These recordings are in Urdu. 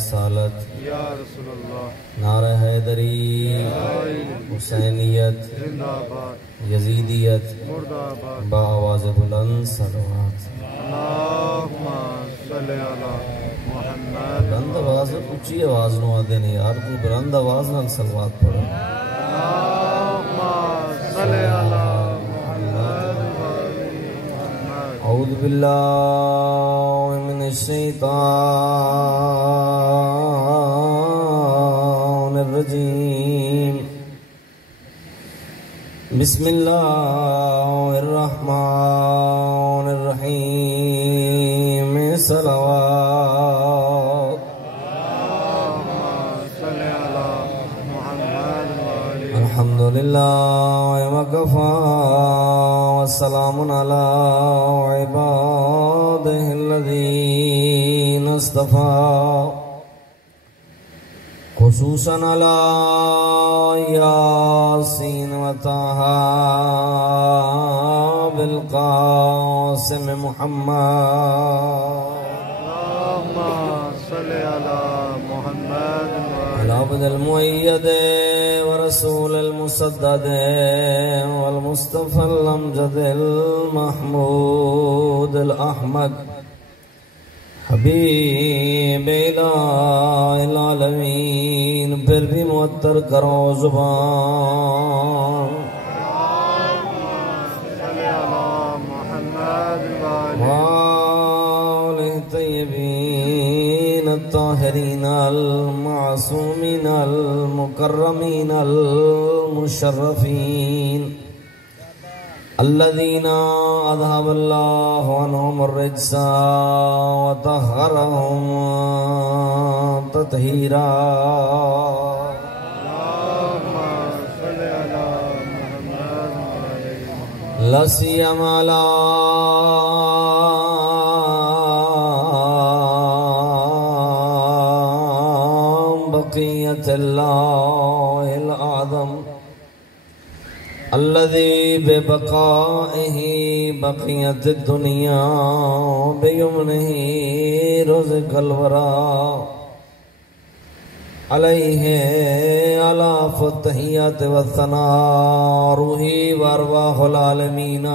رسالت یا رسول اللہ، نعرہ حیدری حسینیت زندہ آباد، یزیدیت مردہ آباد، با آواز بلند صلوات اللہم صلی علی محمد، بلند آواز اونچی آواز نو آدھے نے یار تو بلند آواز نال صلوات پڑھو اللہم صلی علی محمد اعوذ باللہ من الشیطان الرجیم بسم اللہ الرحمن الرحیم صلوات الحمدللہ وکفا والسلام علی عبادہ الذین اصطفیٰ خصوصاً علی یاسین و طٰہٰ بالقاسم محمد العبد المؤید ورسول المسدد والمصطفى الامجد المحمود الاحمد حبیب الہ العالمین پھر بھی معطر کرو زبان وآلہ طیبین الطاہرین المعصومین المکرمین المشرفین الذین اذهب اللہ عنہم الرجس وطہرہم تطہیرا لا سیما علی بقیت اللہ العظم الذي ببقائه بقيت الدنيا بيمنه رزق الورى عليه آلاف التحيات والثناء روحي وارواح العالمين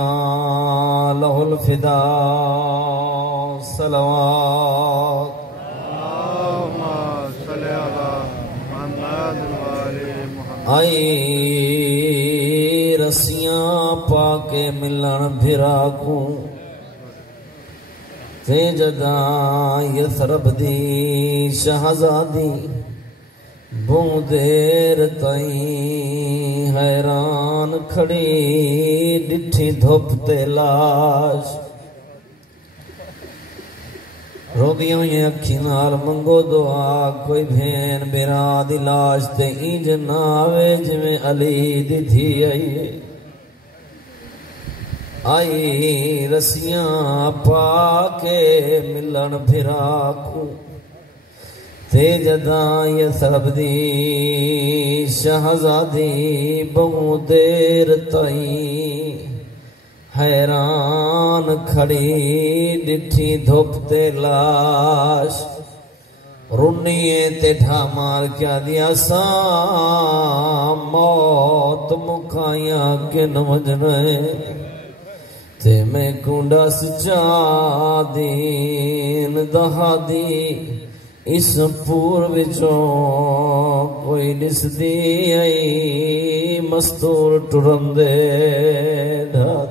له الفداء صلوات اللهم صل على محمد وآل محمد آئی رسیاں پاکے ملن بھرا کو تے جگہ یثرب دی شہزادی بوں دیر تائیں حیران کھڑی ڈٹھی دھوپ تے لاش روگیوں یہ اکھی نال منگو دعا کوئی بھین بیرا دی لاش تے اینج ناوے جویں علی دی تھی آئی رسیاں پاکے ملن بھرا کو تے جداں یہ سب دی شہزادی بہو دیر تائیں حیران کھڑی ڈٹھی دھوپ تے لاش رنیے تے ڈھا مار کیا دیا سا موت مکھائیاں کے نمجنے تے میں کنڈا سچا دین دہادی اس پور وچوں کوئی نس دی آئی مستور ٹرندے ڈھاد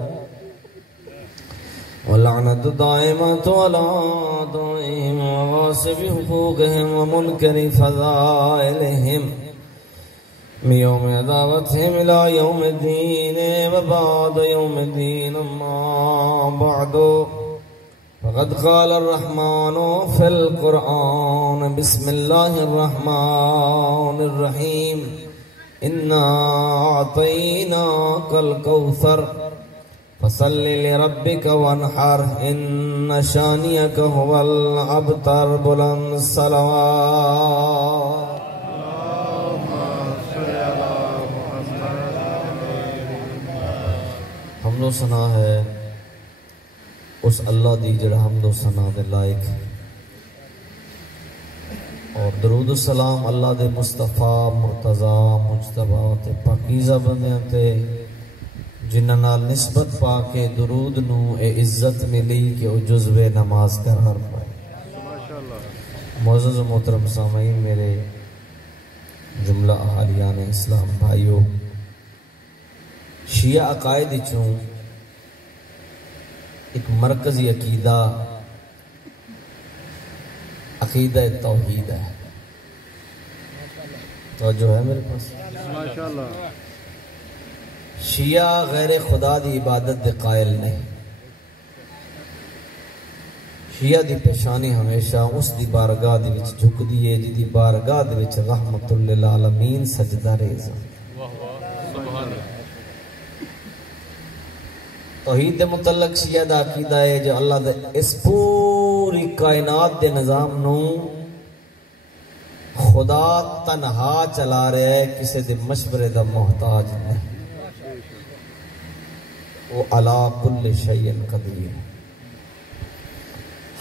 ولعنت دائمت ولا دائم وغاصب حقوقهم ومنکر فضائلهم من يوم عداوتهم إلى يوم الدين وبعد يوم الدين أما بعد فقد قال الرحمن في القرآن بسم الله الرحمن الرحيم إنا أعطيناك الكوثر فصل لربك وانحر إن شانئك هو الأبتر بلند صلوات حمد و ثنا ہے اس اللہ دی جڑا حمد و ثنا دے لائق اور درود و سلام اللہ دے مصطفیٰ مرتضی مجتبی تے پاکیزہ بندیاں تے جنہاں نال نسبت پا کے درود نو اے عزت ملی کہ او جزو نماز قرار پائے۔ معزز و محترم سامعین، میرے جملہ احالیان اسلام بھائیو، شیعہ عقائد چوں ایک مرکزی عقیدہ توحید ہے۔ توجہ ہے میرے پاس؟ ماشاءاللہ۔ شیعہ غیر خدا دی عبادت دے قائل نہیں۔ شیعہ دی پیشانی ہمیشہ اس دی بارگاہ دی وچ جھک دیئے جی دی بارگاہ دی وچ رحمت للعالمین سجدہ ریزا۔ توحید دے متعلق شیعہ دا عقیدہ ہے جو اللہ دے اس پوری کائنات دے نظام نو خدا تنہا چلا رہے ہے، کسی دے مشورے دا محتاج نہیں۔ وہ علا کل شیء قدیر،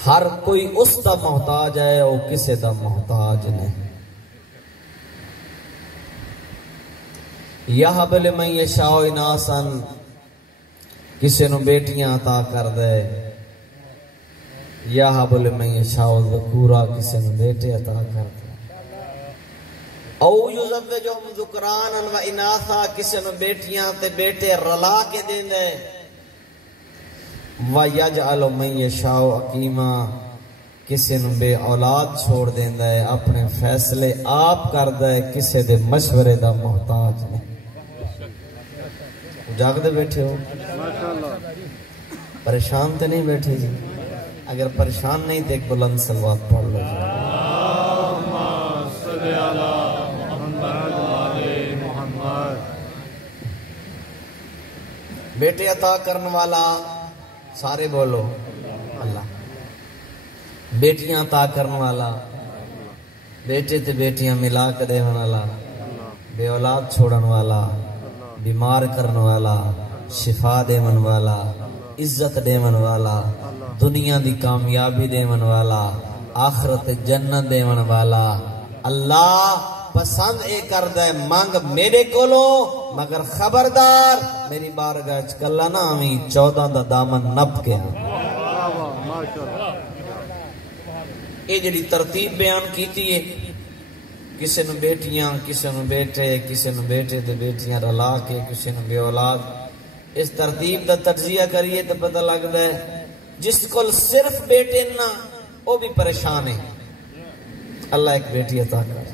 ہر کوئی اس دا محتاج ہے، وہ کسی دا محتاج نہیں۔ یہب لمن یشاء اناسا، کسی نو بیٹیاں عطا کر دے۔ یہب لمن یشاء ذکورا، کسی نو بیٹے عطا کر دے۔ او یزوجہم ذکرانا و اناثا، کسی نو بیٹیاں تے بیٹے رلا کے دین دے۔ وَيَجْعَلُ مَن يَشَاءُ عَقِيمًا، کسی نو بے اولاد چھوڑ دیندا ہے، اپنے فیصلے آپ کردا ہے، کسی دے مشورے دا محتاج نہیں۔ جاگ دے بیٹھے ہو؟ ماشاءاللہ۔ پریشان تے نہیں بیٹھے جی؟ اگر پریشان نہیں تو ایک بلند صلوات پڑھ لو جی۔ اللہم صلی علی محمد وعلی محمد۔ بیٹے عطا کرنے والا سارے بولو اللہ۔ بیٹیاں عطا کرنے والا، بیٹے تے بیٹیاں ملا کے دیون والا، بے اولاد چھوڑن والا، بیمار کرنے والا، شفا دیون والا، عزت دیون والا، دنیا دی کامیابی دیون والا، آخرت جنت دیون والا۔ اللہ پسند اے کردہ ہے مانگ میرے کولو، مگر خبردار میری بارگاہ چکلہ نہ آمیں، 14 دا دامن نپ کے ہاں۔ یہ جڑی ترتیب بیان کیتی ہے، کسی نو بیٹیاں، کسی نو بیٹے، کسی نو بیٹے تے بیٹیاں رلا کے، کسی نو بے اولاد، اس ترتیب دا تجزیہ کریے تو پتہ لگتا ہے جس کو صرف بیٹے نہ وہ بھی پریشان ہے، اللہ ایک بیٹی عطا کر۔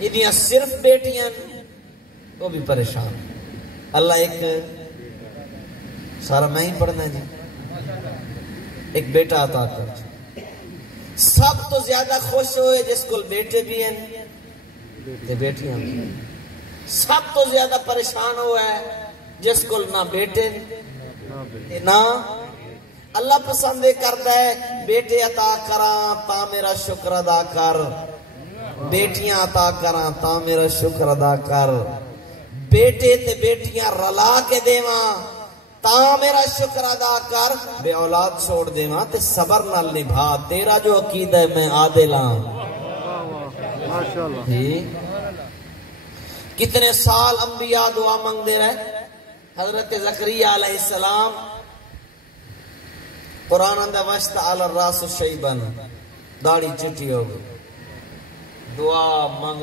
یہ صرف بیٹیاں وہ بھی پریشان، اللہ ایک، سارا میں ہی پڑھنا جی، ایک بیٹا عطا کر۔ سب تو زیادہ خوش ہوئے جس کو بیٹے بھی ہیں تے بیٹیاں بھی ہیں۔ سب تو زیادہ پریشان ہوا ہے جس کو نہ بیٹے نہ، اللہ پسند کرتا ہے بیٹے عطا کراں تا میرا شکر ادا کر، بیٹیاں عطا کراں تا میرا شکر ادا کر، بیٹے تے بیٹیاں رلا کے دیواں تا میرا شکر ادا کر، بے اولاد چھوڑ دیواں تے صبر نال نبھا، تیرا جو عقیدہ ہے میں عادل ہاں۔ ماشاءاللہ۔ کتنے سال انبیاء دعا مانگ دے رہے، حضرت زکریا علیہ السلام قرآن اندہ وشت علی الراس شیبن، داڑھی چٹی ہو گئی، دعا مانگ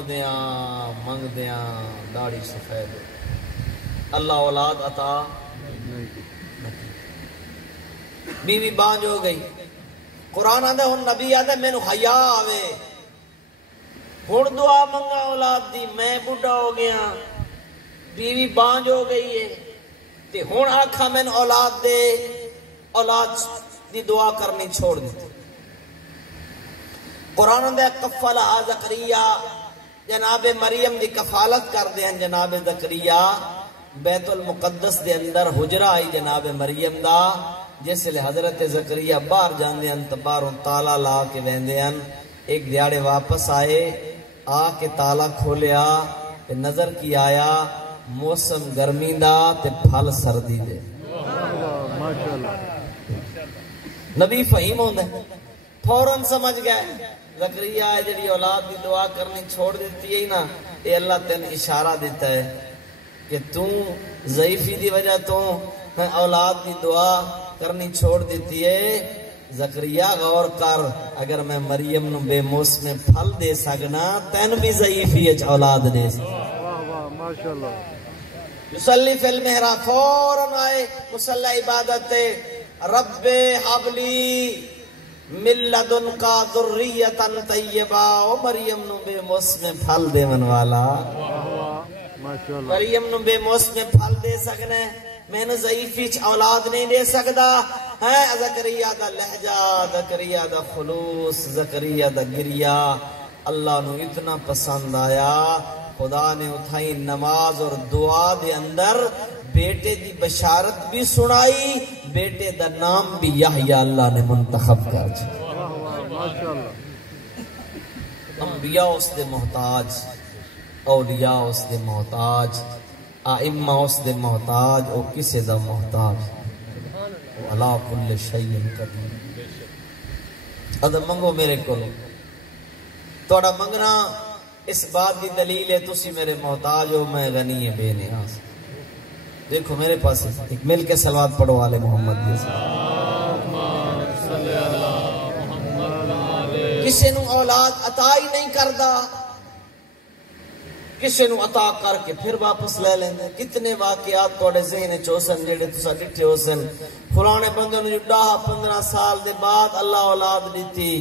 دیاں داڑھی سفید ہو، اللہ اولاد عطا، بیوی بانج ہو گئی۔ قرآن آدھے ہن نبی آدھے میں نو حیا آوے، ہن دعا منگا اولاد دی، میں بڑھا ہو گیا، بیوی بانج ہو گئی ہے، تے ہن آکھا میں نو اولاد دے، اولاد دی دعا کرنی چھوڑ دی۔ قرآن آدھے کفلہا زکریا، جناب مریم دی کفالت کر دیں جناب زکریا، بیت المقدس دے اندر حجرہ آئی جناب مریم دا، جس لئے حضرت زکریا باہر جان دے ان تباروں تالا لا کے ویندے ان، ایک دیاڑے واپس آئے، آ کے تالا کھولیا، نظر کی آیا موسم گرمی دا تے پھل سردی دے۔ نبی فہیم ہوندے، فوراً سمجھ گئے زکریا ہے جڑی اولاد دی دعا کرنی چھوڑ دیتی ہے نا، یہ اللہ تین اشارہ دیتا ہے کہ تو ضعیفی دی وجہ تو اولاد دی دعا کرنی چھوڑ دیتی ہے۔ زکریا غور کر، اگر میں مریم نو بے موسم پھل دے سکنا، تین بھی ضعیفی اولاد دے سکنا۔ واہ واہ ماشاءاللہ۔ یصلی فی المحراب، فوراً آئے مصلی عبادت، رب حبلی من لدنکا ذریتا طیبہ، او مریم نو بے موسم پھل دے من والا، واہ واہ ماشاءاللہ۔ مریم نو بے موسم پھل دے سکنے، میں نے ضعیفی اولاد نہیں دے سکتا ہے۔ زکریا دا لہجہ، زکریا دا خلوص، زکریا دا گریا اللہ نو اتنا پسند آیا، خدا نے اٹھائی نماز اور دعا دے اندر بیٹے دی بشارت بھی سنائی، بیٹے دا نام بھی یحییٰ اللہ نے منتخب کر چھا۔ واہ واہ ماشاءاللہ۔ انبیاء اس دے محتاج، اولیاء اس دے محتاج، ائمہ اس دے محتاج، او کسے دا محتاج، علا کل شیء قدیر۔ اد منگو میرے کو، توڑا منگنا اس بات کی دلیل ہے تسی میرے محتاج ہو، میں غنی بے نیاز۔ دیکھو میرے پاس ایک مل کے صلوات پڑھو آل محمد دی، کسے نو اولاد عطا ہی نہیں کردا، کسے نو عطا کر کے پھر واپس لے لیندے۔ کتنے واقعات توڑے ذہن چوسن جڑے تسا ڈٹھے ہو سن، فلانے بندے نو 10-15 سال دے بعد اللہ اولاد دیتی،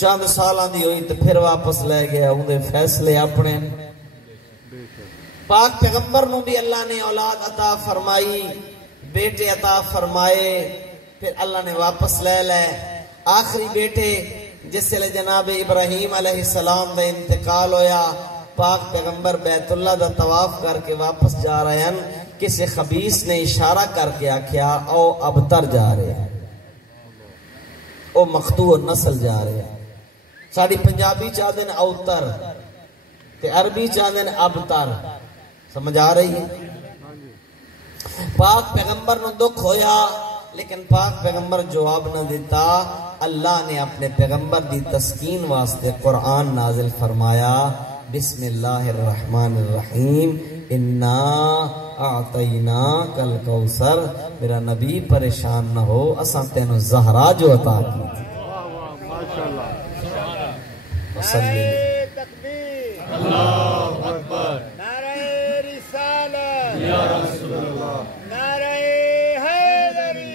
چند سالاں دی ہوئی تو پھر واپس لے گیا، ان دے فیصلے اپنے۔ پاک پیغمبر نو بھی اللہ نے اولاد عطا فرمائی، بیٹے عطا فرمائے، پھر اللہ نے واپس لے لے۔ آخری بیٹے جس لئے جناب ابراہیم علیہ السلام دا انتقال ہویا، پاک پیغمبر بیت اللہ دا طواف کر کے واپس جا رہے ہیں، کسی خبیث نے اشارہ کر کے آکھیا او ابتر جا رہے ہیں، او مقطوع نسل جا رہے ہیں۔ ساڑی پنجابی چاہ دیں اوتر تے عربی چاہ دیں ابتر، سمجھ آ رہی ہے؟ پاک پیغمبر نو دکھ ہویا، لیکن پاک پیغمبر جواب نہ دیتا۔ اللہ نے اپنے پیغمبر دی تسکین واسطے قرآن نازل فرمایا، بسم اللہ الرحمن الرحیم، انا اعطیناک الکوثر، میرا نبی پریشان نہ ہو، اساں تینو زہرا جو عطا کی تھی۔ واہ واہ ماشاءاللہ۔ وصلی تکبیر، اللہ اکبر، نعرہ رسالت، یا رسول اللہ، نعرہ حیدری،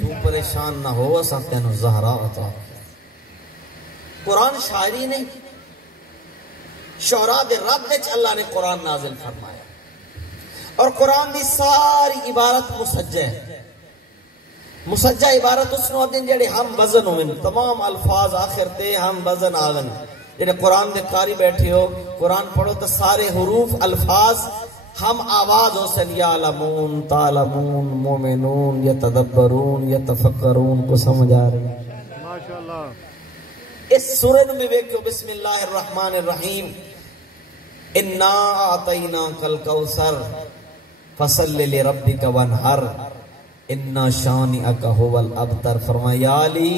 تو پریشان نہ ہو، اساں تینو زہرا عطا کی۔ قرآن شاعری نہیں، شعراء دے رب وچ اللہ نے قرآن نازل فرمایا، اور قرآن دی ساری عبارت مسجع ہے۔ مسجع عبارت اس نو دن جڑے ہم وزن ہوئے، تمام الفاظ آخر تے ہم وزن آگن، جڑے قرآن دے قاری بیٹھے ہو، قرآن پڑھو تو سارے حروف الفاظ ہم آواز ہو سن، یعلمون، تعلمون، مومنون، یتدبرون، یتفکرون کو سمجھ آ رہی ہے۔ ماشاءاللہ۔ اس سورہ میں دیکھو، بسم اللہ الرحمن الرحیم، انا اعطیناک الکوثر فصل لربک وانحر انا شانئک هو الابتر۔ فرمایا یا علی،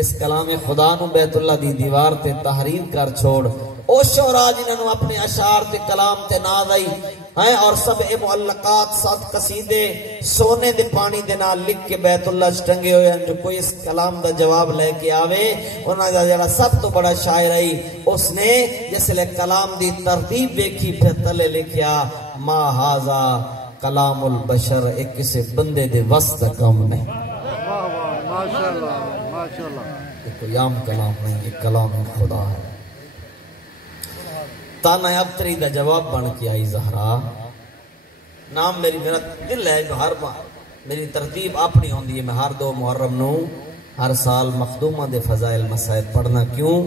اس کلام خدا نو بیت اللہ دی دیوار تے تحریر کر چھوڑ، او شعراء جنہوں اپنے اشعار تے کلام تے ناز آئی ہیں، اور سب معلقات 7 قصیدے سونے دے پانی دے نال لکھ کے بیت اللہ چٹنگے ہوئے ہیں، جو کوئی اس کلام دا جواب لے کے آوے، انہاں دا جڑا سب تو بڑا شاعر ہے، اس نے جس لئے کلام دی ترتیب دیکھی، پھر تلے لکھیا ما ھذا کلام البشر، ایک کسی بندے دے وسط کام نہیں، واہ واہ ماشاءاللہ ماشاءاللہ۔ یہ کوئی عام کلام نہیں، یہ کلام خدا ہے۔ تانا ابتری دا جواب بن کے آئی زہرا، نام میرا دل ہے جو ہر بار میری ترتیب اپنی ہوندی ہے، میں ہر 2 محرم نو ہر سال مخدومہ دے فضائل مسائب پڑھنا، کیوں؟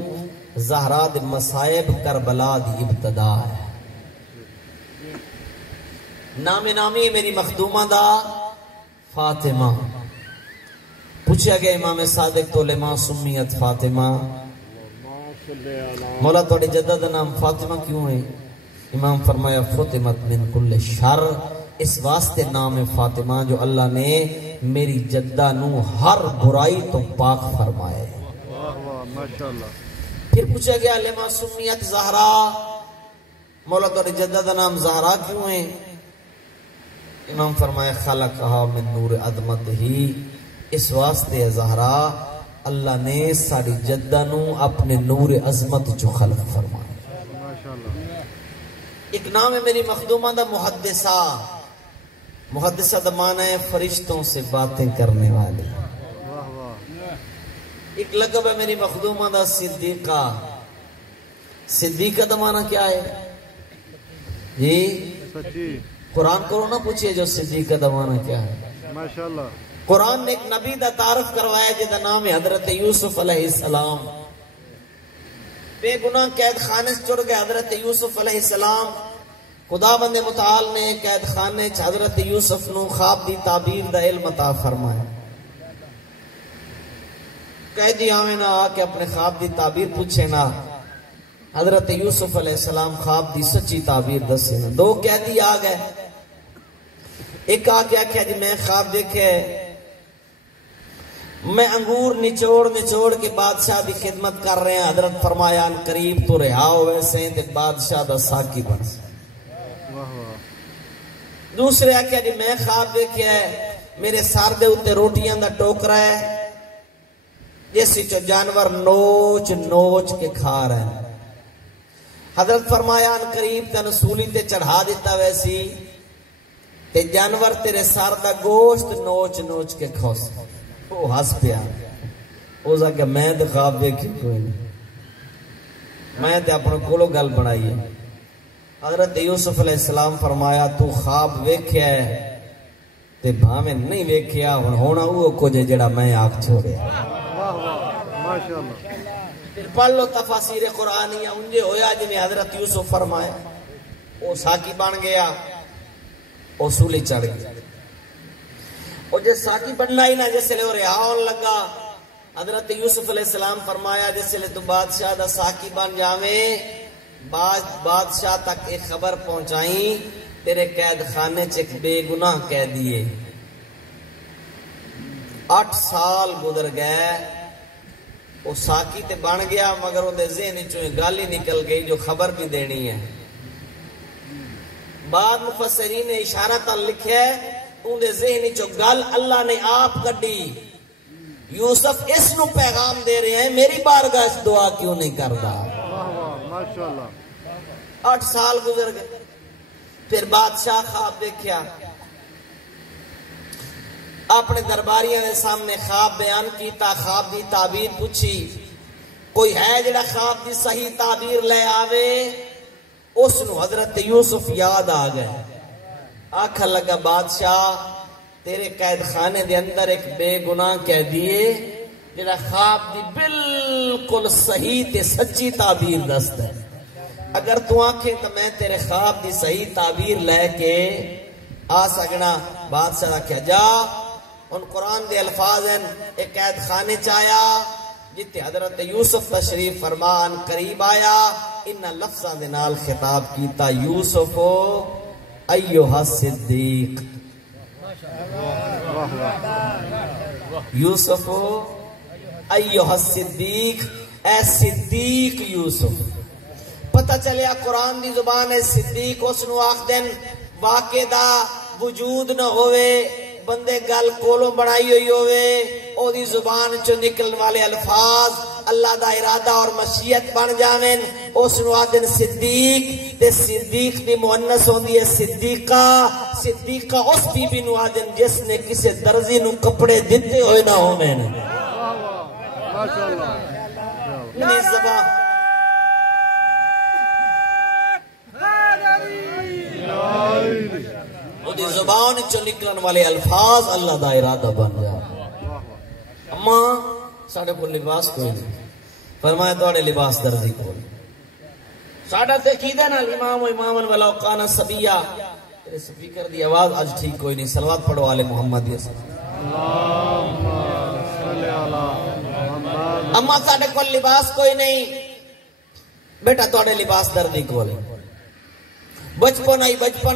زہرا دے مسائب کربلا دی ابتدا ہے۔ نامی میری مخدومہ دا فاطمہ، پوچھا گیا امام صادق تو لما سمیت فاطمہ، مولا توڑے جدہ دا نام فاطمہ کیوں ہے؟ امام فرمایا فاطمت من کل شر، اس واسطے نام فاطمہ جو اللہ نے میری جدہ نو ہر برائی تو پاک فرمائے۔ واہ واہ ماشاءاللہ پھر پوچھا گیا لما سمیت زہرا، مولا تمہاری جدہ دا نام زہرا کیوں ہے؟ امام فرمایا خلقہا من نور عظمت ہی، اس واسطے زہرا اللہ نے ساری جدہ نو اپنے نور عظمت جو خلق فرمایا۔ ماشاءاللہ ایک نام ہے میری مخدومہ دا محدثہ، محدثہ دا معنی ہے فرشتوں سے باتیں کرنے والی۔ واہ واہ ایک لقب ہے میری مخدومہ دا صدیقہ، صدیقہ دا معنی کیا ہے جی؟ سچی قرآن کرو نہ پوچھئے جو صدیقہ دا معنی کیا ہے۔ ماشاءاللہ قرآن نے ایک نبی دا تعارف کروایا جدا نام ہے حضرت یوسف علیہ السلام۔ بے گناہ قید خانے سے چڑ گئے حضرت یوسف علیہ السلام، خدا بند متعال نے قید خانے چ حضرت یوسف نو خواب دی تعبیر دا علم عطا فرمایا۔ قیدی آویں نہ آ کے اپنے خواب دی تعبیر پوچھے نا، حضرت یوسف علیہ السلام خواب دی سچی تعبیر دسے نا۔ دو قیدی آ گئے، ایک آ کے آکھیا جی میں خواب دیکھے میں انگور نچوڑ کے بادشاہ دی خدمت کر رہے ہیں، حضرت فرمایا ان قریب تو رہا ہوئے سے تے بادشاہ دا ساکی بن سے۔ واہ واہ دوسرے آکھیا جی میں خواب دیکھے میرے سار دے اتے روٹیاں دا ٹوکرا ہے جیسی چو جانور نوچ کے کھا رہے ہیں۔ حضرت فرمایا ان قریب تن سولی تے چڑھا دیتا ویسی تے جانور تیرے سار دا گوشت نوچ کے کھوس۔ وہ ہس پیا، وہ سا کہ میں تے خواب دیکھی کوئی نہیں، میں تے اپنے کولو گل بنائی ہے۔ حضرت یوسف علیہ السلام فرمایا تو خواب ویکھیا ہے تے بھاویں نہیں ویکھیا ہن ہونا وہ کچھ جڑا میں آکھ چھوڑیا۔ واہ واہ ماشاءاللہ پھر پڑھ لو تفاسیر قرآنیہ، انجے ہویا جنہیں حضرت یوسف فرمایا، وہ ساکی بن گیا، وہ سولی چڑھ گیا۔ اور جس ساکی بننا ہی نہ جس لئے وہ رہاؤن لگا، حضرت یوسف علیہ السلام فرمایا جس لئے تو بادشاہ دا ساکی بن جاویں، بادشاہ تک ایک خبر پہنچائیں تیرے قید خانے چک بے گناہ کہہ دیے۔ 8 سال گزر گئے، وہ ساکی تے بن گیا مگر وہ دے ذہن چوئے گالی نکل گئی جو خبر بھی دینی ہے۔ بعد مفسرین نے اشارہ تل لکھے ان دے ذہن چو گل اللہ نے آپ کڈی، یوسف اس نو پیغام دے رہے ہیں میری بارگاہ اس دعا کیوں نہیں کردا۔ واہ واہ ماشاءاللہ 8 سال گزر گئے، پھر بادشاہ خواب دیکھیا، اپنے درباریاں دے سامنے خواب بیان کیتا، خواب دی تعبیر پوچھی، کوئی ہے جڑا خواب دی صحیح تعبیر لے آوے؟ اس نو حضرت یوسف یاد آ گئے، آکھا لگا بادشاہ تیرے قید خانے دے اندر ایک بے گناہ کہہ دیے جڑا خواب دی بالکل صحیح تے سچی تعبیر دست ہے، اگر تو آنکھیں تو میں تیرے خواب دی صحیح تعبیر لے کے آ سکنا۔ بادشاہ کیا جا ان قرآن دے الفاظ ہیں، ایک قید خانے چایا جتے حضرت یوسف تشریف فرمان قریب آیا، انہا لفظہ دے نال خطاب کیتا یوسفو ایوہ صدیق، یوسفو ایوہ صدیق، اے صدیق یوسف۔ پتہ چلیا قرآن دی زبان ہے صدیق اس نو آخ دن واقع دا وجود نہ ہوئے، بندے گل کولوں بڑھائی ہوئی ہوئے، او دی زبان چو نکلن والے الفاظ اللہ دا ارادہ اور مشیت بن جاویں، اس نو آدن صدیق، تے صدیق دی مؤنث ہوندی ہے صدیقہ، صدیقہ اس بی بی نو آدن جس نے کسے درزی نو کپڑے دیتے ہوئے نہ ہوئے۔ ماشاءاللہ منی زبان وہ دی زبان چو نکلن والے الفاظ اللہ دا ارادہ بن جا۔ اما ساڑھے کو لباس کوئی نہیں، فرمایا توڑے لباس درزی کوئی ساڑھا تے کیدے نا الامام و امامن ولو کانا سبیہ، تیرے سپیکر دی آواز آج ٹھیک کوئی نہیں، صلوات پڑھو آل محمد یہ سب۔ اما ساڑھے کو لباس کوئی نہیں، بیٹا توڑے لباس دردی کوئی بچپن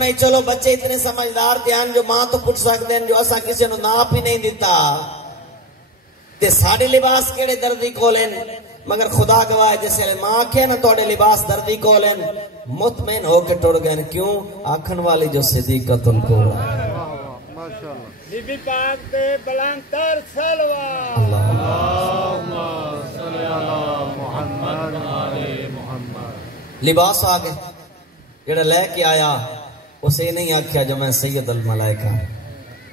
آئی چلو بچے اتنے سمجھدار دھیان جو ماں تو پوچھ سکتے ہیں جو اسا کسی نو ناپ ہی نہیں دیتا تے ساڑے لباس کیڑے دردی کھولیں، مگر خدا گواہ جیسے ماں کے نا توڑے لباس دردی کو لین مطمئن ہو کے ٹوڑ گئے کیوں آکھن والی جو صدیقت ان کو ماشاءاللہ بی بی پاک دے بلندر سلوات اللہم صلی علی محمد علی محمد لباس آگے جڑا لے کے آیا اسے نہیں آکھیا جو میں سید الملائکہ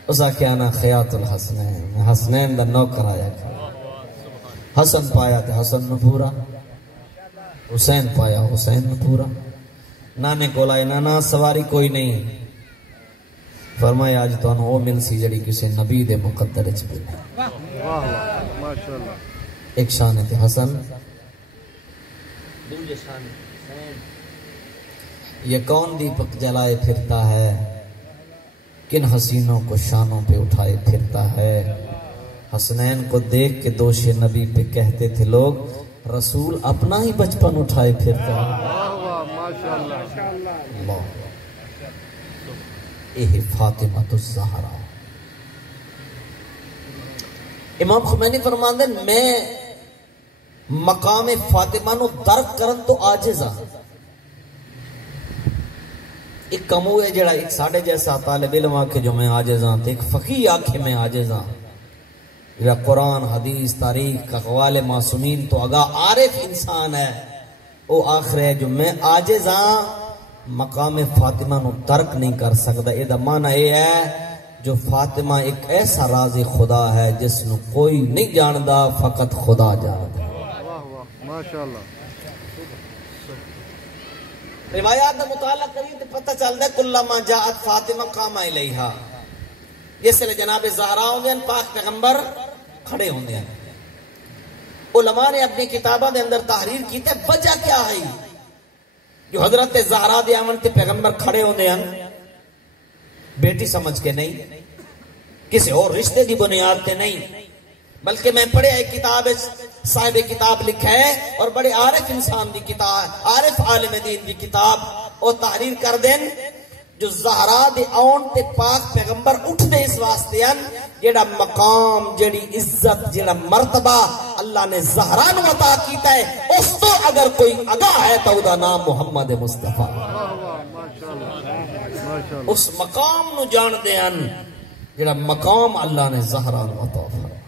اس آکھیا نا خیات الحسنین میں حسنین دا نوکر آیا کھا حسن پایا تے حسن نو پورا حسین پایا حسین نو پورا نانے کو لائے نانا سواری کوئی نہیں فرمایا آج تو انہوں وہ مل سی جڑی کسی نبی دے مقدر اچھ بھی واہ واہ ماشاءاللہ ایک شان تے حسن دوجہ شان حسین یہ کون دیپک جلائے پھرتا ہے کن حسینوں کو شانوں پہ اٹھائے پھرتا ہے حسنین کو دیکھ کے دوش نبی پہ کہتے تھے لوگ رسول اپنا ہی بچپن اٹھائے پھرتا ہے واہ واہ ماشاءاللہ اللہ اے فاطمہ الزہرا امام خمینی فرماندے میں مقام فاطمہ نو درک کرن تو عاجز ہاں ایک کمو ہے جڑا ایک ساڑھے جیسا طالب علم آکھے جو میں عاجز ہاں ایک فقیہ آکھے میں عاجز ہاں جڑا قرآن حدیث تاریخ اقوال معصومین تو اگاہ عارف انسان ہے وہ آخر ہے جو میں عاجز ہاں مقام فاطمہ نو ترک نہیں کر سکتا یہ دا معنی یہ ہے جو فاطمہ ایک ایسا راز خدا ہے جس نو کوئی نہیں جاندہ فقط خدا جاندہ واہ واہ ماشاءاللہ روایات دا مطالعہ کریں تو پتہ چلتا ہے کلما جاءت فاطمہ قام الیہا جس لئے جناب زہرا ہوں دیں پاک پیغمبر کھڑے ہوں دیں علماء نے اپنی کتابہ دے اندر تحریر کی تے وجہ کیا ہے جو حضرت زہرا دے آمن تے پیغمبر کھڑے ہوں دیں بیٹی سمجھ کے نہیں کسی اور رشتے دی بنیاد تے نہیں بلکہ میں پڑھے ایک کتاب صاحب کتاب لکھا ہے اور بڑے عارف انسان دی کتاب عارف عالم دین دی کتاب اور تحریر کر دیں جو زہرا دے آن تے پاک پیغمبر اٹھ دے اس واسطے ہیں جیڑا مقام جیڑی عزت جیڑا مرتبہ اللہ نے زہرا نو عطا کیتا ہے اس تو اگر کوئی اگاہ ہے تو دا نام محمد مصطفیٰ اس مقام نو جان دے ہیں جیڑا مقام اللہ نے زہرا نو عطا فرمایا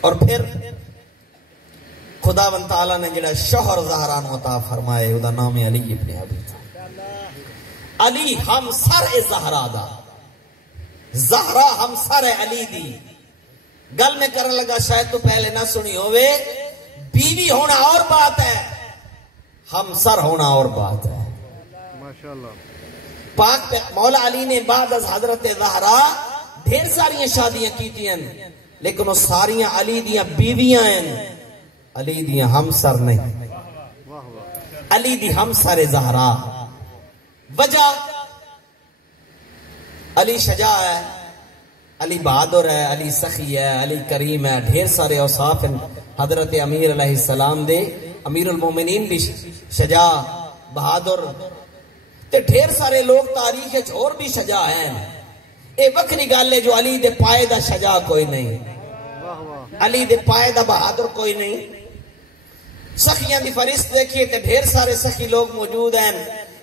اور پھر خدا و تعالیٰ نے جڑا شوہر زہرا نو عطا فرمائے وہ دا نام علی ابن ابی طالب علی ہمسر زہرا دا زہرا ہمسر علی دی گل میں کرنے لگا شاید تو پہلے نہ سنی ہوئے بیوی ہونا اور بات ہے ہمسر ہونا اور بات ہے ماشاءاللہ پاک مولا علی نے بعد از حضرت زہرا ڈھیر ساری شادیاں کی ہیں لیکن وہ ساریاں علی دیاں بیویاں ہیں علی دیاں ہمسر نہیں علی دی ہمسر زہرا وجہ علی شجاع ہے علی بہادر ہے علی سخی ہے علی کریم ہے ڈھیر سارے اوصاف ہیں حضرت امیر علیہ السلام دے امیر المومنین بھی شجاع بہادر تے ڈھیر سارے لوگ تاریخ اور بھی شجاع ہیں اے وکری گل ہے جو علی دے پائے دا شجاع کوئی نہیں علی دے پائے دا بہادر کوئی نہیں سخیاں دی فہرست دیکھیے تے ڈھیر سارے سخی لوگ موجود ہیں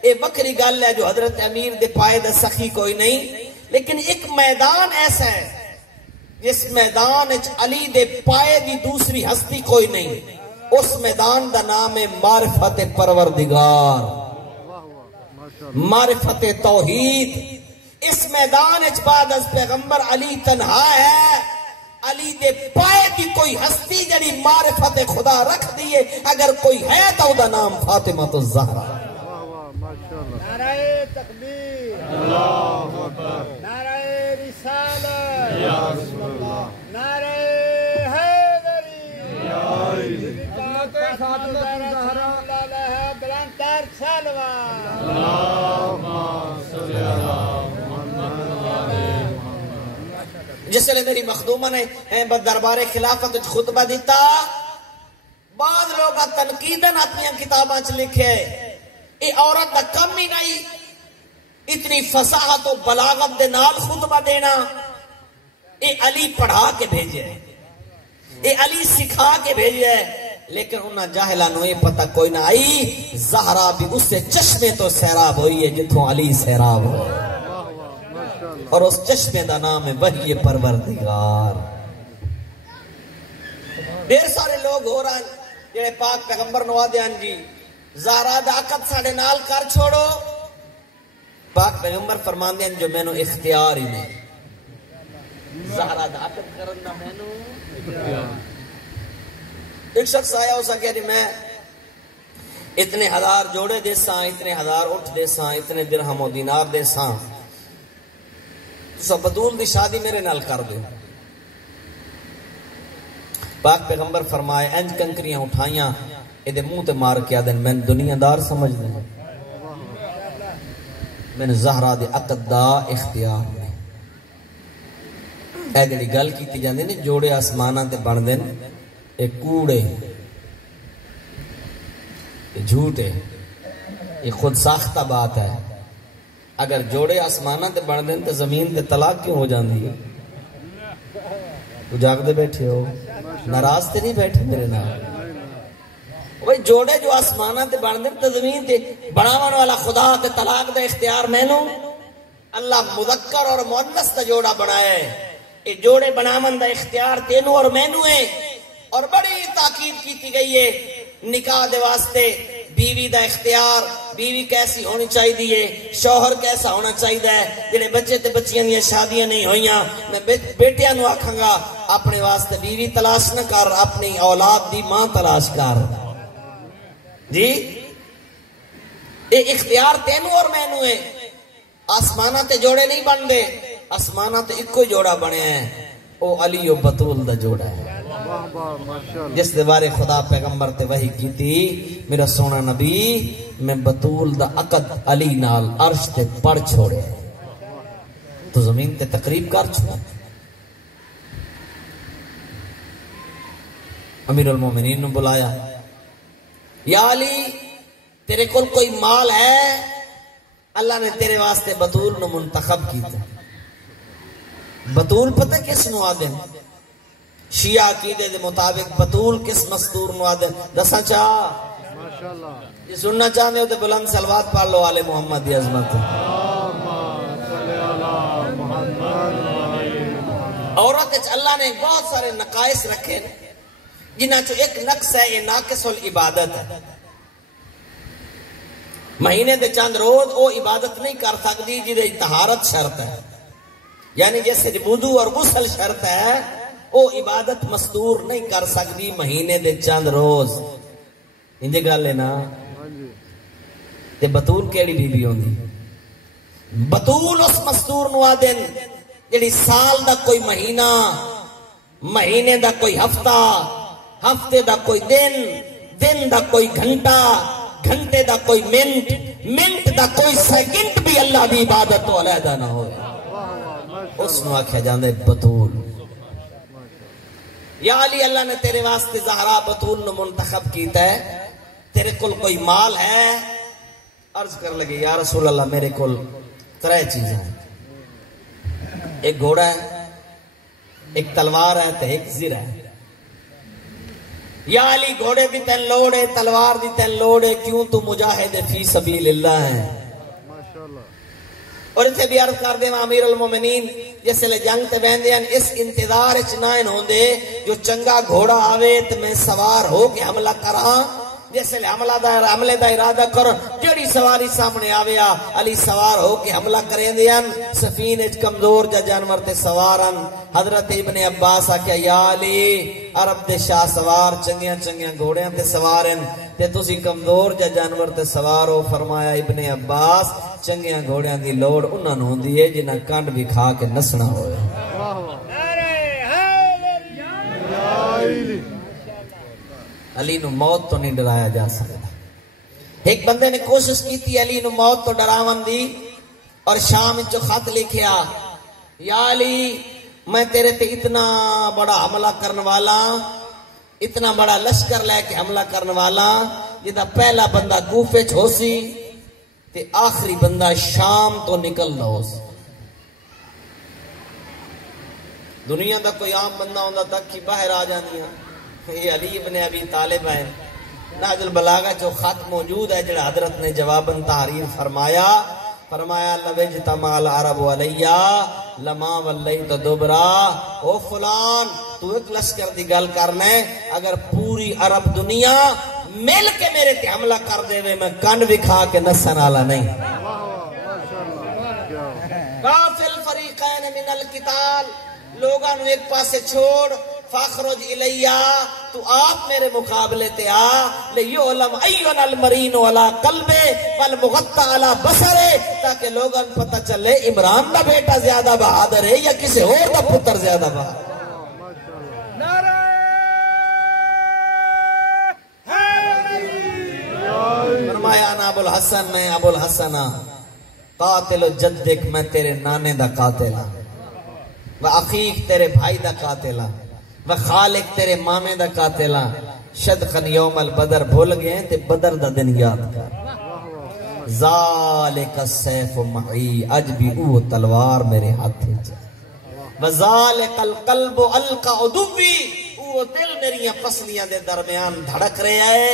اے وکری گل ہے جو حضرت امیر دے پائے دا سخی کوئی نہیں لیکن ایک میدان ایسا ہے جس میدان علی دے پائے دی دوسری ہستی کوئی نہیں اس میدان دا نام ہے معرفت پروردگار معرفت توحید اس میدان بعد از پیغمبر علی تنہا ہے علی دے پائے دی کوئی ہستی جڑی معرفت خدا رکھ دیئے اگر کوئی ہے تو دا نام فاطمہ الزہرا نعرہ تکبیر اللہ اکبر نعرہ رسالت یا رسول اللہ نعرہ حیدری یا حضرت فاطمہ الزہرا علیہ بلندر سلوات اللہم صلی علی جس لئے میری مخدومہ نے دربار خلافت خطبہ دیتا بعض لوگ تنقیدن اپنی کتاباں چ لکھے اے عورت دا کم ہی نہیں اتنی فصاحت و بلاغت دے نال خطبہ دینا اے علی پڑھا کے بھیجے اے علی سکھا کے بھیجا ہے، لیکن انہاں جاہلانوں یہ پتہ کوئی نہ آئی زہرا بھی اس سے چشمے تو سیراب ہوئی ہے جتوں علی سیراب ہوئے، اور اس چشمے دا نام ہے وحی پروردگار۔ ڈیر سارے لوگ ہو رہا ہیں جڑے پاک پیغمبر نو آدھے ہیں جی زہرا دا عقد ساڑے نال کر چھوڑو، پاک پیغمبر فرماندے ہیں جو میں نو اختیار ہی نہیں، زہرا دا عقد کرنا میں نو ایک شخص آیا ہو سکیا جی میں اتنے ہزار جوڑے دے ساں، اتنے ہزار اٹھ دے ساں، اتنے درہم و دینار دے ساں، تو بطول دی شادی میرے نال کر دے۔ پاک پیغمبر فرمائے انج کنکریاں اٹھائیاں ایدے منہ تے مار کے آدن میں دنیا دار سمجھ دیں، میں نے زہرا دے عقد دا اختیار نہیں۔ اے جڑی گل کیتی جاندے نے جوڑے آسماناں تے بن دین، ایک کوڑے یہ جھوٹ ہے، یہ خود ساختہ بات ہے۔ اگر جوڑے آسماناں تے بن دین تے زمین تے طلاق کیوں ہو جاندی ہے؟ تو جاگ دے بیٹھے ہو، ناراض تے نہیں بیٹھے میرے نام؟ وہی جوڑے جو آسماناں تے بن دین تے زمین تے بناون والا خدا تے طلاق دا اختیار میں نو، اللہ مذکر اور مؤنث دا جوڑا بنایا ہے، یہ جوڑے بناون دا اختیار تینوں اور میں نو ہے۔ اور بڑی تاکید کیتی گئی ہے نکاح دے واسطے بیوی دا اختیار، بیوی کیسی ہونی چاہیے، شوہر کیسا ہونا چاہیے۔ جڑے بچے تے بچیاں دی شادیاں نہیں ہوئیاں، میں بیٹیاں نو آکھاں گا اپنے واسطے بیوی تلاش نہ کر، اپنی اولاد دی ماں تلاش کر۔ جی اے اختیار تینوں اور میں نو ہے۔ آسماناں تے جوڑے نہیں بن دے، آسماناں تے ایک کوئی جوڑا بنیا ہے، او علی و بطول دا جوڑا ہے، جس دے بارے خدا پیغمبر تے وحی کی تھی میرا سونا نبی میں بطول دا عقد علی نال عرش تے پڑھ چھوڑے، تو زمین تے تقریب کر چھوڑا۔ امیر المومنین نے بلایا، یا علی تیرے کول کوئی مال ہے؟ اللہ نے تیرے واسطے بطول نو منتخب کیتا۔ بطول پتہ کس نو آدن؟ شیعہ عقیدے دے مطابق بطول کس مستور نو آدن؟ دسا چاہ یہ سننا چاہنے ہو تو بلند سلوات پڑھ لو آل محمد دی عظمت۔ عورت اللہ نے بہت سارے نقائص رکھے جنہاں چو ایک نقص ہے یہ ناقص العبادت ہے۔ مہینے دے چند روز وہ عبادت نہیں کر سکتی جدے طہارت شرط ہے، یعنی جیسے وضو اور غسل شرط ہے، وہ عبادت مستور نہیں کر سکتی مہینے دے چند روز۔ انجھے گل ہے نا؟ تے بطول کیڑی بی بی ہوندی؟ بطول اس مستور نو آدن جڑی سال دا کوئی مہینہ، مہینے دا کوئی ہفتہ، ہفتے دا کوئی دن، دن دا کوئی گھنٹہ، گھنٹے دا کوئی منٹ، منٹ دا کوئی سیکنڈ بھی اللہ دی عبادت تو علیحدہ نہ ہوئے، اس نو آکھیا جاندے بطول۔ یا علی اللہ نے تیرے واسطے زہرا بطول نو منتخب کیتا ہے، تیرے کل کوئی مال ہے؟ عرض کر لگے یا رسول اللہ میرے کل 3 چیزیں ہیں، ایک گھوڑا ہے، ایک تلوار ہے تے ایک زرہ ہے۔ یا علی گھوڑے دی تین لوڑ ہے، تلوار دی تین لوڑ ہے، کیوں تو مجاہد فی سبیل اللہ ہے۔ اور اسے بھی عرض کر دے امیر المومنین جیسے لے جنگ تے بہندے ہیں اس انتظار اچنائن ہوندے جو چنگا گھوڑا آوے تو میں سوار ہو کے حملہ کراں، جیسے لے حملے دا ارادہ کرو جڑی سواری سامنے آویا علی سوار ہو کے حملہ کریں دیان۔ سفینے کمزور جا جانور تے سوارن، حضرت ابن عباس آکیا یا علی عرب دے شاہ سوار چنگیاں چنگیاں گھوڑیاں تے سوارن تے تسی کمزور جا جانور تے سوارو۔ فرمایا ابن عباس چنگیاں گھوڑیاں دی لوڑ انہاں نوں ہوندی ہے جنہاں کنڈ بھی کھا کے نسنا ہوئے۔ علی نو موت تو نہیں ڈرایا جا سکتا۔ ایک بندے نے کوشش کی تھی علی نو موت تو ڈراون دی، اور شام جو خط لکھیا یا علی میں تیرے تے اتنا بڑا حملہ کرنے والا، اتنا بڑا لشکر لے کے حملہ کرنے والا، جدا پہلا بندہ کوفے چ ہو سی تے آخری بندہ شام تو نکل رہا ہو سی۔ دنیا دا کوئی عام بندہ ہوندا تک ہی باہر آ جاندیاں. یہ علی ابن ابی طالب ہیں. نہج البلاغہ جو خط موجود ہے جڑا حضرت نے جواباً تحریر فرمایا لوجتمع العرب علیہ لما ولیت دبرا. او فلان تو ایک لشکر دی گل کرنا ہے، اگر پوری عرب دنیا مل کے میرے تے حملہ کر دے وے میں کن وکھا کے نسن والا نہیں. کافل فریقین من القتال، لوگاں نو ایک پاسے چھوڑ، فاخرج الیہ تو آپ میرے مقابلے تے آ، لیعلم ایون المرین علی قلبے والمغطى علی بصرے، تاکہ لوگاں پتہ چلے عمران دا بیٹا زیادہ بہادر ہے یا کسی اور دا پتر زیادہ بہادر. فرمایا انا ابو الحسن، میں ابو الحسن قاتل جدک، میں تیرے نانے دا قاتل ہاں، و اخیق تیرے بھائی دا قاتل ہاں، و خالق تیرے مامے دا قاتل ہاں. شدخن یوم البدر بھول گئے تے بدر دا دن یاد کر. ذالک السیف معی، اج بھی وہ تلوار میرے ہاتھ ہے. و ذالک القلب القا عدوی، وہ دل میری پسلیاں دے درمیان دھڑک رہے ہے.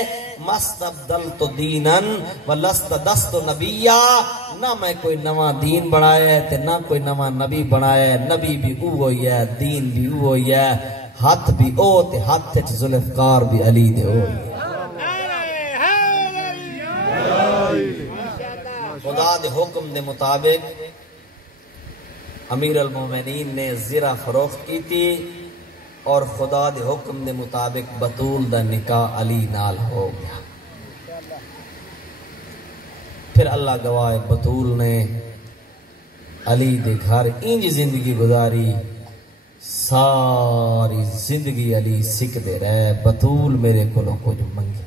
مستبدلت دینن ولست دست نبیہ، نہ میں کوئی نواں دین بنایا ہے تے نہ کوئی نواں نبی بنایا ہے. نبی بھی وہی ہے، دین بھی وہی ہے، ہاتھ بھی او تے ہاتھ وچ ذوالفقار بھی علی دے ہوئی. خدا دے حکم دے مطابق امیر المومنین نے زرہ فروخت کی تھی اور خدا دے حکم دے مطابق بطول دا نکاح علی نال ہو گیا. پھر اللہ گواہ بطول نے علی دے گھر انج زندگی گزاری، ساری زندگی علی سکھ دے رہے. بطول میرے کولوں کچھ منگے،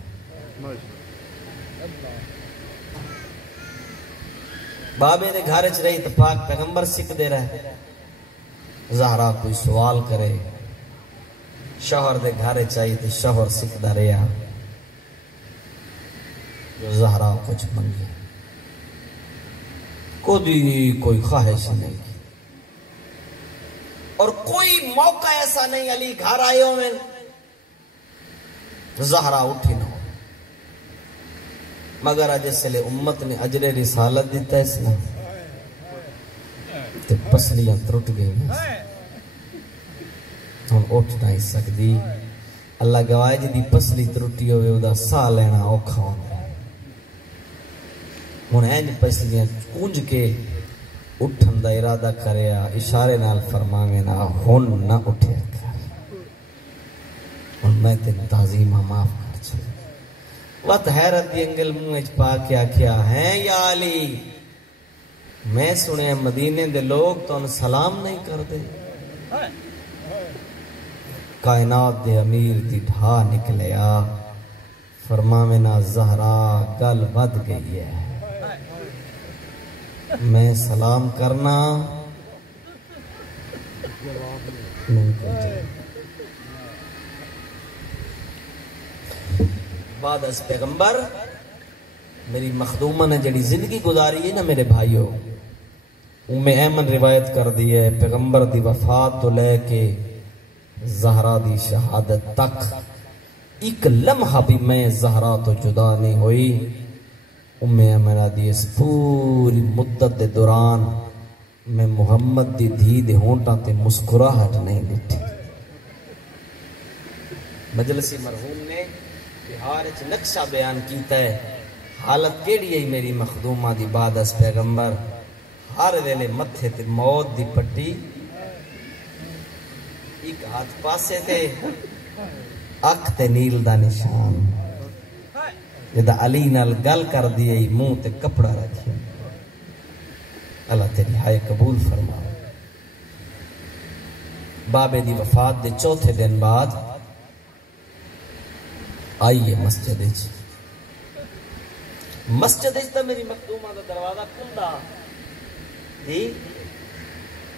بابے دے گھر چ رہی تو پاک پیغمبر سکھ دے رہے. زہرا کوئی سوال کرے، شوہر دے گھر چاہیے تو شوہر سکھدا رہا. جو زہرا کچھ منگے، کوئی خواہش نہیں، اور کوئی موقع ایسا نہیں علی گھر آئے ہوئے زہرا اٹھی نہ ہو. مگر جس لئے امت نے اجر رسالت دیتا ہے اس نے تو پسلیاں ترٹ گئی ہیں، ہم اٹھ نہیں سکتی. اللہ گواہ جی دی پسلی ترٹی ہوئے ادا سا لینا اوکھا ہوتا ہے. ہن اینج پسلیاں کونج کے اٹھن دا ارادہ کریا، اشارے نال فرماوے نا ہن نہ اٹھے کر، ہن میں تے تعظیمہ معاف کر چھوڑ. وقت حیرت دی انگل منہ اچ پا کے آکھیا ہیں یا علی، میں سنے مدینے دے لوگ تو ان سلام نہیں کر دے. کائنات دے امیر دی ڈھا نکلیا، فرماوے نا زہرا گل ود گئی ہے، میں سلام کرنا بعد از پیغمبر میری مخدومہ نے جڑی زندگی گزاری ہے نا میرے بھائیو، ام ایمن روایت کر دی ہے پیغمبر دی وفات تو لے کے زہرا دی شہادت تک ایک لمحہ بھی میں زہرا تو جدا نہیں ہوئی. ام ایمنہ دی اس پوری مدت دے دوران میں محمد دی دھی دے ہونٹاں تے مسکراہٹ نہیں ڈٹھی. مجلسی مرحوم نے بہار وچ نقشہ بیان کیتا ہے، حالت کیڑی ہے میری مخدومہ دی بعد از پیغمبر. ہر ویلے متھے تے موت دی پٹی، ایک ہاتھ پاسے تے اکھ تے نیل دا نشان. جدا علی نال گل کر دیئے منہ تے کپڑا رکھے. اللہ تیری ہائے قبول فرما. بابے دی وفات دے چوتھے دن بعد آئیے مسجد تا میری مخدومہ دا دروازہ کھلدا دی،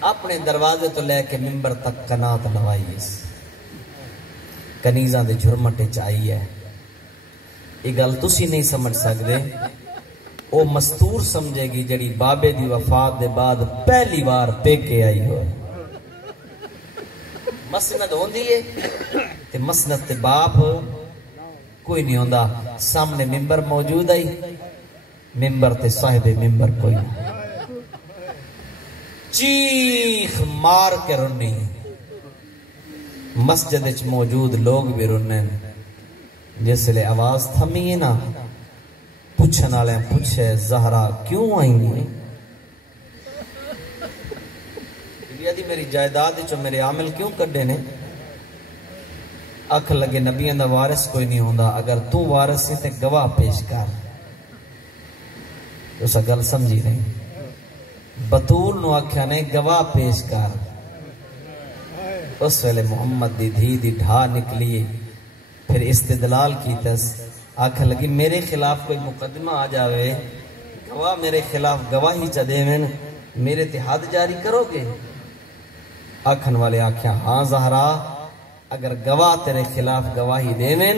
اپنے دروازے تو لے کے ممبر تک کنات لوائیے، کنیزاں دے جھرمٹے چاہیے ہے. یہ گل تسی نہیں سمجھ سکتے، او مستور سمجھے گی جڑی بابے دی وفات دے بعد پہلی بار پیکے آئی ہو. مسند ہوندی ہے تے مسند تے باپ کوئی نہیں ہوندا سامنے ممبر موجود ہے ممبر تے صاحب ممبر کوئی نہیں چیخ مار کے رونی مسجد وچ موجود لوگ بھی رونے جس لئے آواز تھمی ہے نا پوچھن والے پوچھے زہرا کیوں آئی نہیں دی میری جائیداد چو میرے عامل کیوں کڈے نے اکھ لگے نبیان دا وارث کوئی نہیں ہوندا اگر تو وارث سے تے گواہ پیش کر تو سا گل سمجھی نہیں بطول نو آکھیا نے گواہ پیش کر اس ویلے محمد دی دھی دی ڈھا نکلی پھر استدلال کی تس آکھ لگی میرے خلاف کوئی مقدمہ آ جاوے گواہ میرے خلاف گواہی چا دے میں میرے تے حد جاری کرو گے آکھن والے آکھیا ہاں زہرا اگر گواہ تیرے خلاف گواہی دے میں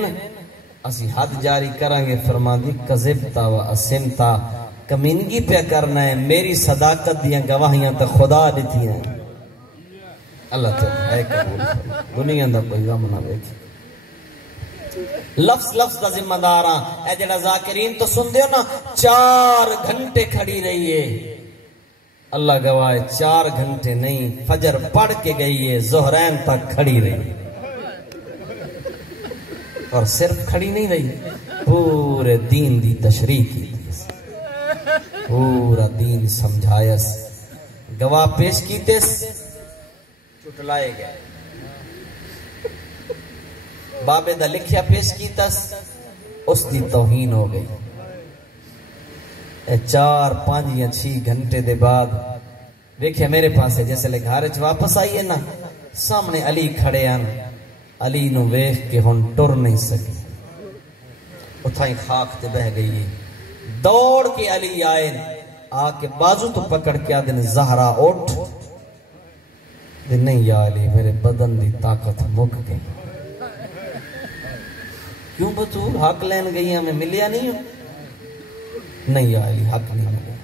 اسی حد جاری کرانگے فرما دی کذبتا و اسمتا کمینگی پہ کرنا ہے میری صداقت دیاں گواہیاں تے خدا دیتی ہیں اللہ تعالیٰ اے قبول دنیا اندر کوئی غم نہ بیٹھی لفظ دا ذمہ داراں اے جڑا ذاکرین تو سن دیو نا 4 گھنٹے کھڑی رہی ہے اللہ گواہ 4 گھنٹے نہیں فجر پڑھ کے گئی ہے ظہرین تک کھڑی رہی اور صرف کھڑی نہیں رہی پورے دین دی تشریح کی پورا دین سمجھائیس گواہ پیش کیتیس چٹلائے گئے بابے دا لکھیا پیش کیتس اس دی توہین ہو گئی 4 5 یا 6 گھنٹے دے بعد دیکھیں میرے پاس ہے جیسے لے گھارج واپس آئیے نا سامنے علی کھڑے ہیں علی نو ویخ کے ہن ٹر نہیں سکی اتھائی خاک تے بہ گئی ہے دوڑ کے علی آئے آکے بازو تو پکڑ کے آدھن زہرا اٹھ دن نہیں یا علی میرے بدن دی طاقت مک گئی کیوں بطول حق لین گئی ہمیں ملیا نہیں ہوں نہیں یا علی حق نہیں ملیا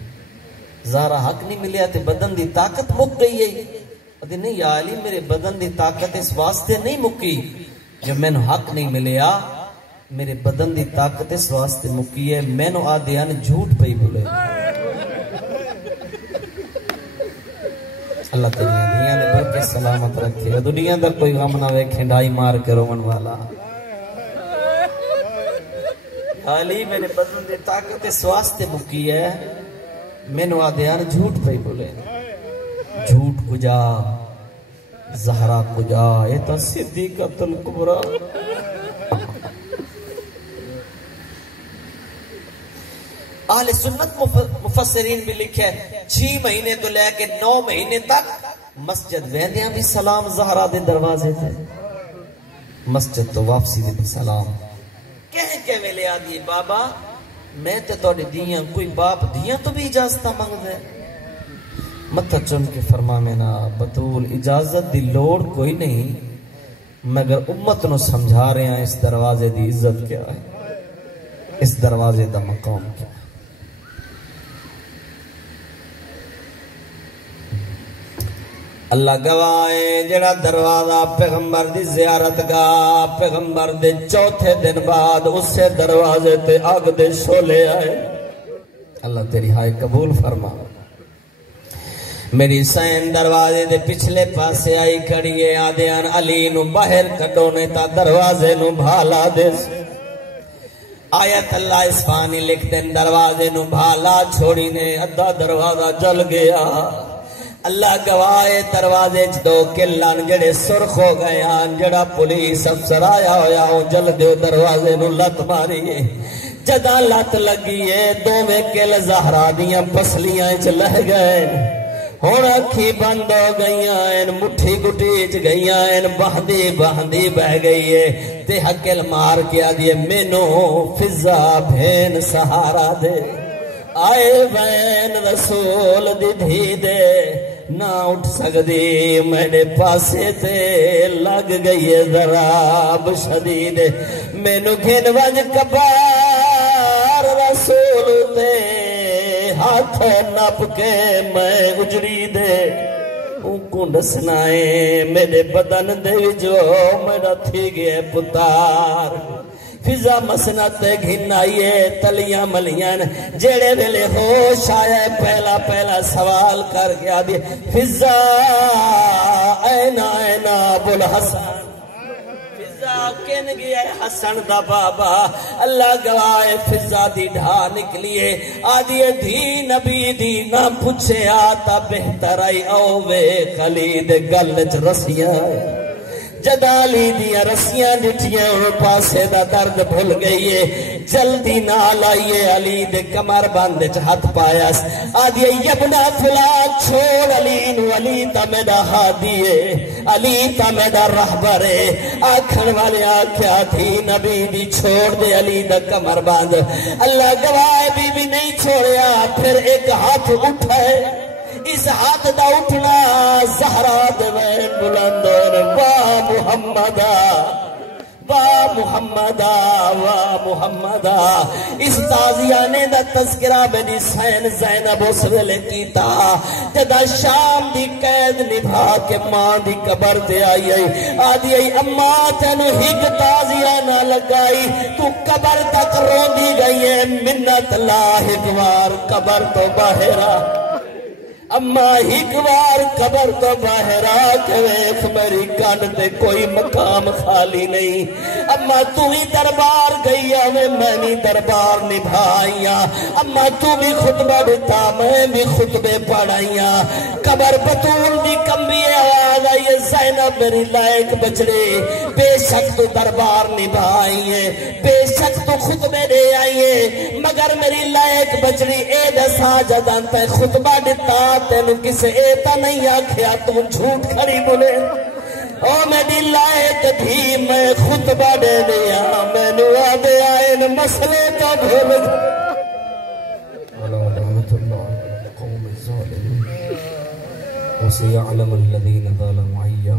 زہرا حق نہیں ملیا تے بدن دی طاقت مک گئی ہے نہیں یا علی میرے بدن دی طاقت اس واسطے نہیں مکی جب میں نے حق نہیں ملیا میرے بدن دی طاقت اس واسطے مکی ہے میں نے آدھیان جھوٹ پہی بولے اللہ تعالیٰ دنیا نے بڑھ کے سلامت رکھے دنیا در کوئی غم نہ وے کھنڈائی مار کے رومن والا علی میرے بدن دی طاقت اس واسطے مکی ہے میں نے آدھیان جھوٹ پہی بولے جھوٹ کجا زہرا کجا یہ تا صدیقۃ الکبریٰ اہل سنت مفسرین بھی لکھے 6 مہینے تو لے کے 9 مہینے تک مسجد ویندیاں بھی سلام زہرا دے دروازے تھے مسجد تو واپسی دے بھی سلام کہیں کہ ویلے آدھی بابا میں تے توڑی دیاں کوئی باپ دیاں تو بھی اجازتہ مانگ دے متہ چن کے فرما میں نا بطول اجازت دی لوڑ کوئی نہیں مگر امت نو سمجھا رہے ہیں اس دروازے دی عزت کیا ہے اس دروازے دا مقام کیا ہے اللہ گواہے جڑا دروازہ پیغمبر دی زیارت گاہ پیغمبر دے 4تھے دن بعد اس سے دروازے تے آگ دے شولے آئے اللہ تیری ہائے قبول فرما میری سین دروازے دے پچھلے پاسے آئی کھڑیے آدھیان علی نو باہر کٹونے تا دروازے نو بھالا دے آیت اللہ اسفانی لکھ دیں دروازے نو بھالا چھوڑی نے ادھا دروازہ جل گیا اللہ گواہے دروازے دو کلان جڑے سرخ ہو گئے جڑا پولیس افسر آیا ہویا ہوں جل دیو دروازے نو لت ماری جدا لت لگی ہے 2 کل زہرا دیاں پسلیاں چلہ گئے ہون اکھی بند ہو گئیاں مٹھی گٹیچ گئیاں بہندی بہ گئی ہے تے حقل مار کیا دیئے مینو فضا بھین سہارا دے آئے بین رسول دی دھی دے نہ اٹھ سکدی میرے پاسے تے لگ گئی ذراب شدید مینو گھن ونج کبار رسول دے ہاتھ نپ کے میں اجڑی دے کو دسنا ہے میرے بدن دے جو میرا تھی گئے پتار فضا مسنت گھنائیے تلیاں ملیاں جیڑے ویلے ہوش آیا پہلا سوال کر گیا دی فضا اینا ابو الحسن فضا کن گیا حسن دا بابا اللہ گواہ فضا دی ڈھا نکلیے آدھی دھی نبی دی نہ پوچھے آتا بہتر آئی اوے خلید گلچ رسیاں جدالی دیا رسیاں ڈٹھیاں پاسے دا درد بھول گئیے جلدی نہ لائیے علی دے کمر باندے ہاتھ پایا آدھے یبنا فلا چھوڑ علی نو علی تا میرا ہادیے علی تا میرا رہبرے آکھن والے آکھیا تھی نبی دی چھوڑ دے علی دا کمر باند اللہ گواہ بی بی نہیں چھوڑیا پھر ایک ہاتھ اٹھائے اس ہاتھ دا اٹھنا زہرا دوین بلندون واہ محمدہ واہ محمدہ واہ محمدہ اس تازیانے دا تذکرہ بنی سین زینب اس ویلے کیتا جدا شام دی قید نبھا کے ماں دی قبر دے آئی آدھی ای اماں تینو ہک تازیانہ لگائی تو قبر تک رون دی گئی ہے منت اللہ اکوار قبر تو باہرہ اما ہکوار قبر تو باہر آکے ویخ میری کان تے کوئی مقام خالی نہیں اما تو ہی دربار گئی آوے میں نہیں دربار نبھائیاں اما تو بھی خطبہ دیتا میں بھی خطبے پڑھائیاں قبر بطول بھی کمی آواز آئیے زینب میری لائق بچڑے بے شک تو دربار نبھائیے بے شک تو خطبے دے آئیے مگر میری لائق بچڑی اے دسا جدان تے خطبہ دیتا تینو کسے ایتا نہیں آکھیا تم جھوٹ کھڑی بولے او میری لائق بھی میں خطبہ دے دیا میں نو آدھے آئین مسئلے کا بھول رحمت اللہ قوم الظالمین وسيعلم الذين ظلموا أي